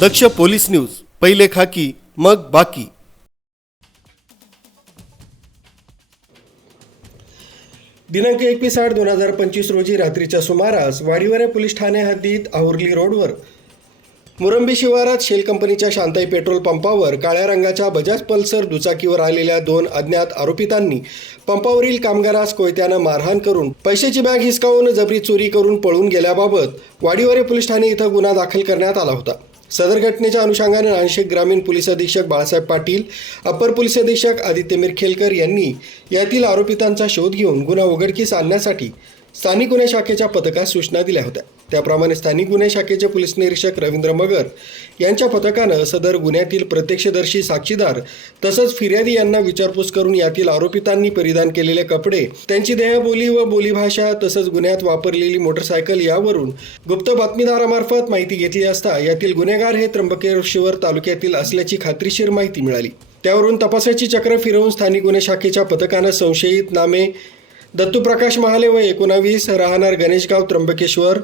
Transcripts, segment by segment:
दक्ष police news पहिले खाकी मग बाकी. दिनांक एकवीस आठ दोन हजार पंचवीस रोजी रात्रीच्या सुमारास वाडीवरे पोलीस ठाणे हद्दीत आहुर्ली रोडवर. मुरंबी शिवारात शेल कंपनीच्या शांताई पेट्रोल पंपावर काळ्या रंगाच्या बजाज पल्सर दुचाकीवर आलेल्या दोन अज्ञात आरोपितांनी पंपावरील कामगारास कोयत्यानं मारहाण करून पैशाची बॅग हिसकावून जबरी चोरी करून पळून गेल्याबाबत वाडीवरे पोलीस ठाणे इथं गुन्हा दाखल करण्यात आला होता. सदर घटनेच्या अनुषंगाने नाशिक ग्रामीण पोलीस अधीक्षक बाळासाहेब पाटील अपर पोलीस अधीक्षक आदित्य मिरखेलकर यांनी यातील आरोपितांचा शोध घेऊन गुन्हा उघडकीस आणण्यासाठी स्थानिक गुन्हे शाखेच्या पथकास सूचना दिल्या होत्या. त्याप्रमाणे स्थानिक गुन्हे शाखेचे पोलीस निरीक्षक रवींद्र मगर यांच्या पथकानं सदर गुन्ह्यातील प्रत्यक्षदर्शी साक्षीदार तसंच फिर्यादी यांना विचारपूस करून यातील आरोपितांनी परिधान केलेले कपडे त्यांची देहबोली व बोलीभाषा तसंच गुन्ह्यात वापरलेली मोटरसायकल यावरून गुप्त बातमीदारामार्फत माहिती घेतली असता यातील गुन्हेगार हे त्र्यंबकेश्वर तालुक्यातील असल्याची खात्रीशीर माहिती मिळाली. त्यावरून तपासाची चक्र फिरवून स्थानिक गुन्हे शाखेच्या पथकानं संशयित नामे दत्तूप्रकाश महाले व एकोणावीस राहणार गणेशगाव त्र्यंबकेश्वर.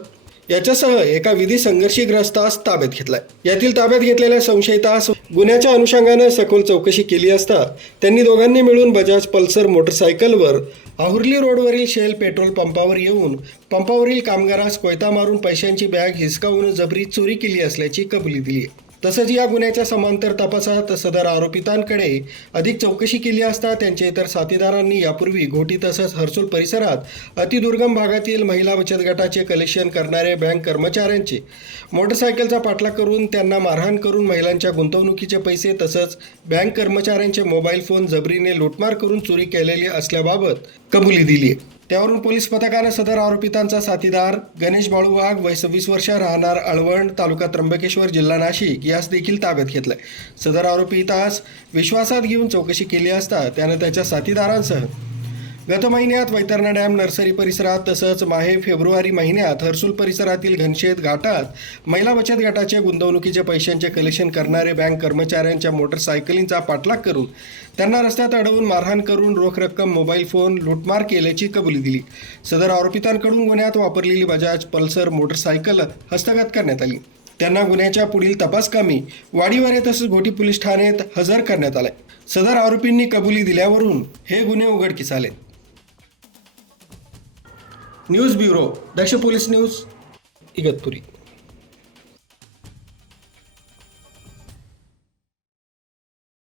याच्यासह एका विधी संघर्षीग्रस्तास ताब्यात घेतलाय. यातील ताब्यात घेतलेल्या संशयितास गुन्ह्याच्या अनुषंगानं सखोल चौकशी केली असता त्यांनी दोघांनी मिळून बजाज पल्सर मोटरसायकलवर आहुर्ली रोडवरील शेल पेट्रोल पंपावर येऊन पंपावरील कामगारास कोयता मारून पैशांची बॅग हिसकावून जबरी चोरी केली असल्याची कबुली दिली आहे तसंच या गुन्ह्याच्या समांतर तपासात सदर आरोपितांकडे अधिक चौकशी केली असता त्यांचे इतर साथीदारांनी यापूर्वी घोटी तसंच हर्सुल परिसरात अतिदुर्गम भागातील महिला बचत गटाचे कलेक्शन करणारे बँक कर्मचाऱ्यांचे मोटरसायकलचा पाठलाग करून त्यांना मारहाण करून महिलांच्या गुंतवणुकीचे पैसे तसंच बँक कर्मचाऱ्यांचे मोबाईल फोन जबरीने लुटमार करून चोरी केलेली असल्याबाबत कबुली दिली आहे त्यावरून पोलीस पथकानं सदर आरोपितांचा साथीदार गणेश बाळू वाघ वय सव्वीस वर्ष राहणार अळवण तालुका त्र्यंबकेश्वर जिल्हा नाशिक यास देखील ताब्यात घेतलाय. सदर आरोपितास विश्वासात घेऊन चौकशी केली असता त्यानं त्याच्या साथीदारांसह गत महिन्यात वैतरणा डॅम नर्सरी परिसरात तसंच माहे फेब्रुवारी महिन्यात हर्सुल परिसरातील घनशेत घाटात महिला बचत गटाचे गुंतवणुकीचे पैशांचे कलेक्शन करणारे बँक कर्मचाऱ्यांच्या मोटरसायकलींचा पाठलाग करून त्यांना रस्त्यात अडवून मारहाण करून रोख रक्कम मोबाईल फोन लुटमार केल्याची कबुली दिली. सदर आरोपितांकडून गुन्ह्यात वापरलेली बजाज पल्सर मोटरसायकल हस्तगत करण्यात आली. त्यांना गुन्ह्याच्या पुढील तपासकामी वाडीवारे तसंच घोटी पोलीस ठाण्यात हजर करण्यात आलाय. सदर आरोपींनी कबुली दिल्यावरून हे गुन्हे उघडकीस आले news bureau Daksh police news Igatpuri.